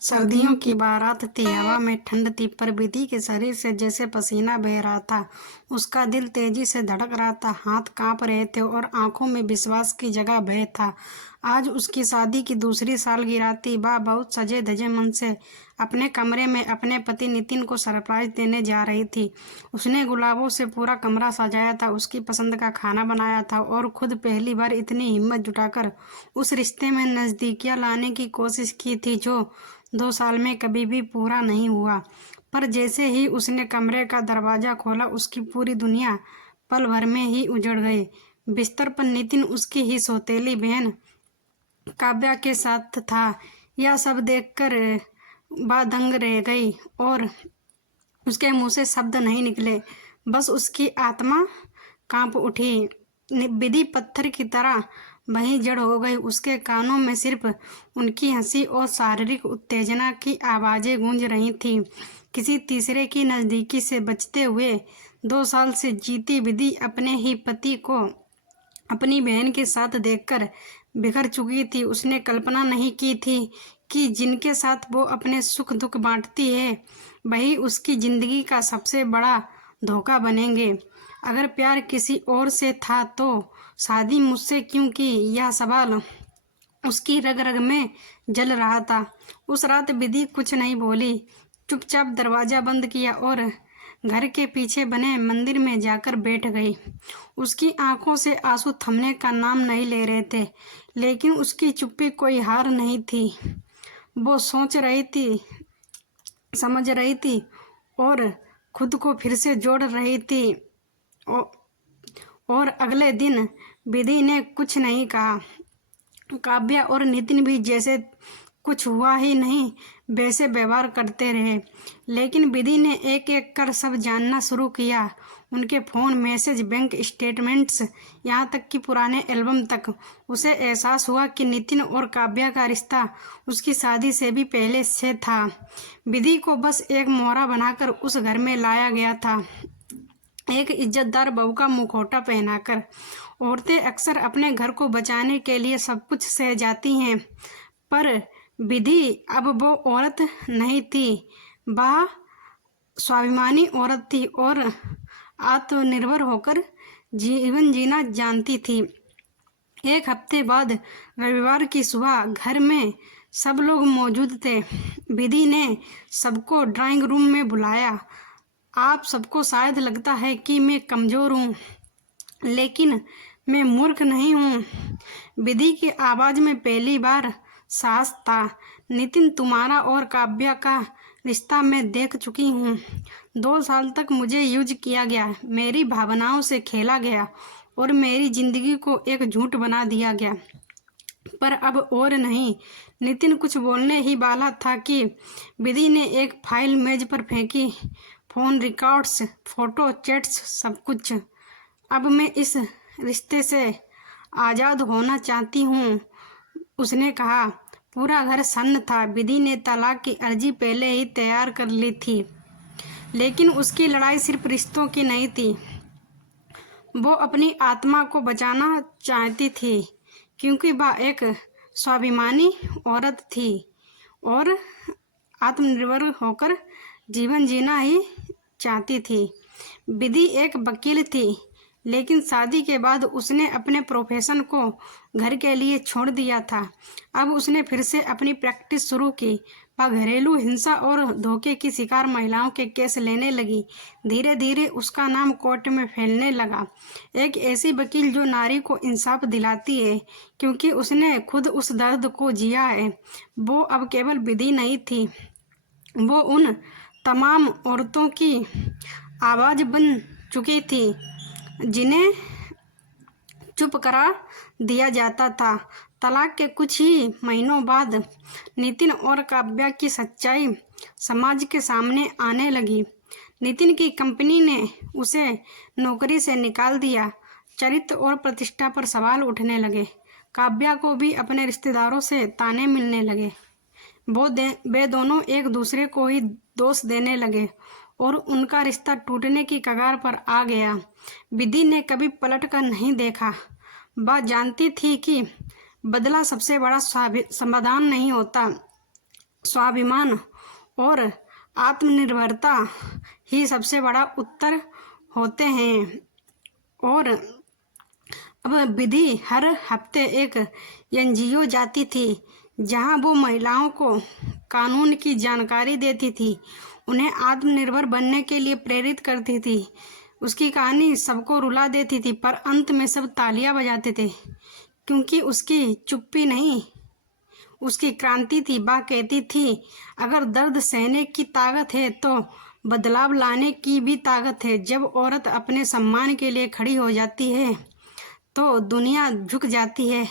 सर्दियों की बारात थी। हवा में ठंड थी, पर विधि के शरीर से जैसे पसीना बह रहा था। उसका दिल तेजी से धड़क रहा था, हाथ कांप रहे थे और आंखों में विश्वास की जगह भय था। आज उसकी शादी की दूसरी सालगिरह थी। वह बहुत सजे धजे मन से अपने कमरे में अपने पति नितिन को सरप्राइज देने जा रही थी। उसने गुलाबों से पूरा कमरा सजाया था, उसकी पसंद का खाना बनाया था और खुद पहली बार इतनी हिम्मत जुटाकर उस रिश्ते में नज़दीकियां लाने की कोशिश की थी जो 2 साल में कभी भी पूरा नहीं हुआ। पर जैसे ही उसने कमरे का दरवाज़ा खोला, उसकी पूरी दुनिया पल भर में ही उजड़ गई। बिस्तर पर नितिन उसकी ही सौतेली बहन काव्या के साथ था। यह सब देखकर वह दंग रह गई और उसके मुंह से शब्द नहीं निकले, बस उसकी आत्मा कांप उठी। विधि पत्थर की तरह वहीं जड़ हो गई। उसके कानों में सिर्फ उनकी हंसी और शारीरिक उत्तेजना की आवाज़ें गूंज रही थीं। किसी तीसरे की नज़दीकी से बचते हुए 2 साल से जीती विधि अपने ही पति को अपनी बहन के साथ देखकर बिखर चुकी थी। उसने कल्पना नहीं की थी कि जिनके साथ वो अपने सुख दुख बांटती है, वही उसकी ज़िंदगी का सबसे बड़ा धोखा बनेंगे। अगर प्यार किसी और से था तो शादी मुझसे क्यों की? यह सवाल उसकी रग रग में जल रहा था। उस रात विधि कुछ नहीं बोली, चुपचाप दरवाज़ा बंद किया और घर के पीछे बने मंदिर में जाकर बैठ गई। उसकी आंखों से आंसू थमने का नाम नहीं ले रहे थे, लेकिन उसकी चुप्पी कोई हार नहीं थी। वो सोच रही थी, समझ रही थी और खुद को फिर से जोड़ रही थी। और अगले दिन विधि ने कुछ नहीं कहा। काव्या और नितिन भी जैसे कुछ हुआ ही नहीं वैसे व्यवहार करते रहे, लेकिन विधि ने एक एक कर सब जानना शुरू किया। उनके फ़ोन, मैसेज, बैंक स्टेटमेंट्स, यहाँ तक कि पुराने एल्बम तक। उसे एहसास हुआ कि नितिन और काव्या का रिश्ता उसकी शादी से भी पहले से था। विधि को बस एक मोहरा बनाकर उस घर में लाया गया था, एक इज्जतदार बहू का मुखौटा पहनाकर। औरतें अक्सर अपने घर को बचाने के लिए सब कुछ सह जाती हैं, पर विधि अब वो औरत नहीं थी। वह स्वाभिमानी औरत थी और आत्मनिर्भर होकर जीवन जीना जानती थी। एक हफ्ते बाद रविवार की सुबह घर में सब लोग मौजूद थे। विधि ने सबको ड्राइंग रूम में बुलाया। आप सबको शायद लगता है कि मैं कमज़ोर हूँ, लेकिन मैं मूर्ख नहीं हूँ। विधि की आवाज़ में पहली बार साहस था। नितिन, तुम्हारा और काव्या का रिश्ता मैं देख चुकी हूँ। 2 साल तक मुझे यूज किया गया, मेरी भावनाओं से खेला गया और मेरी ज़िंदगी को एक झूठ बना दिया गया, पर अब और नहीं। नितिन कुछ बोलने ही वाला था कि विधि ने एक फाइल मेज पर फेंकी। फ़ोन रिकॉर्ड्स, फ़ोटो, चैट्स, सब कुछ। अब मैं इस रिश्ते से आज़ाद होना चाहती हूँ, उसने कहा। पूरा घर सन्न था। विधि ने तलाक की अर्जी पहले ही तैयार कर ली थी, लेकिन उसकी लड़ाई सिर्फ रिश्तों की नहीं थी। वो अपनी आत्मा को बचाना चाहती थी, क्योंकि वह एक स्वाभिमानी औरत थी और आत्मनिर्भर होकर जीवन जीना ही चाहती थी। विधि एक वकील थी, लेकिन शादी के बाद उसने अपने प्रोफेशन को घर के लिए छोड़ दिया था। अब उसने फिर से अपनी प्रैक्टिस शुरू की। वह घरेलू हिंसा और धोखे की शिकार महिलाओं के केस लेने लगी। धीरे धीरे उसका नाम कोर्ट में फैलने लगा। एक ऐसी वकील जो नारी को इंसाफ दिलाती है, क्योंकि उसने खुद उस दर्द को जिया है। वो अब केवल विधि नहीं थी, वो उन तमाम औरतों की आवाज़ बन चुकी थी जिन्हें चुप करा दिया जाता था। तलाक के कुछ ही महीनों बाद नितिन और काव्या की सच्चाई समाज के सामने आने लगी। नितिन की कंपनी ने उसे नौकरी से निकाल दिया। चरित्र और प्रतिष्ठा पर सवाल उठने लगे। काव्या को भी अपने रिश्तेदारों से ताने मिलने लगे। वे दोनों एक दूसरे को ही दोष देने लगे और उनका रिश्ता टूटने की कगार पर आ गया। विधि ने कभी पलट कर नहीं देखा। वह जानती थी कि बदला सबसे बड़ा समाधान नहीं होता, स्वाभिमान और आत्मनिर्भरता ही सबसे बड़ा उत्तर होते हैं। और अब विधि हर हफ्ते एक एनजीओ जाती थी जहां वो महिलाओं को कानून की जानकारी देती थी, उन्हें आत्मनिर्भर बनने के लिए प्रेरित करती थी। उसकी कहानी सबको रुला देती थी, पर अंत में सब तालियां बजाते थे, क्योंकि उसकी चुप्पी नहीं, उसकी क्रांति थी। वह कहती थी, अगर दर्द सहने की ताकत है तो बदलाव लाने की भी ताकत है। जब औरत अपने सम्मान के लिए खड़ी हो जाती है तो दुनिया झुक जाती है।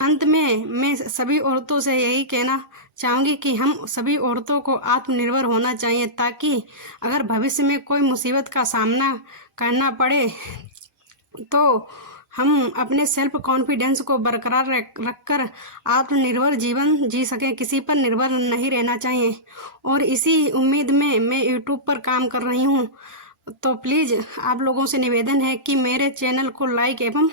अंत में मैं सभी औरतों से यही कहना चाहूँगी कि हम सभी औरतों को आत्मनिर्भर होना चाहिए, ताकि अगर भविष्य में कोई मुसीबत का सामना करना पड़े तो हम अपने सेल्फ कॉन्फिडेंस को बरकरार रखकर आत्मनिर्भर जीवन जी सकें। किसी पर निर्भर नहीं रहना चाहिए। और इसी उम्मीद में मैं यूट्यूब पर काम कर रही हूँ। तो प्लीज़ आप लोगों से निवेदन है कि मेरे चैनल को लाइक एवं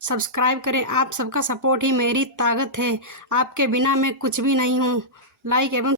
सब्सक्राइब करें। आप सबका सपोर्ट ही मेरी ताकत है। आपके बिना मैं कुछ भी नहीं हूँ। लाइक एवं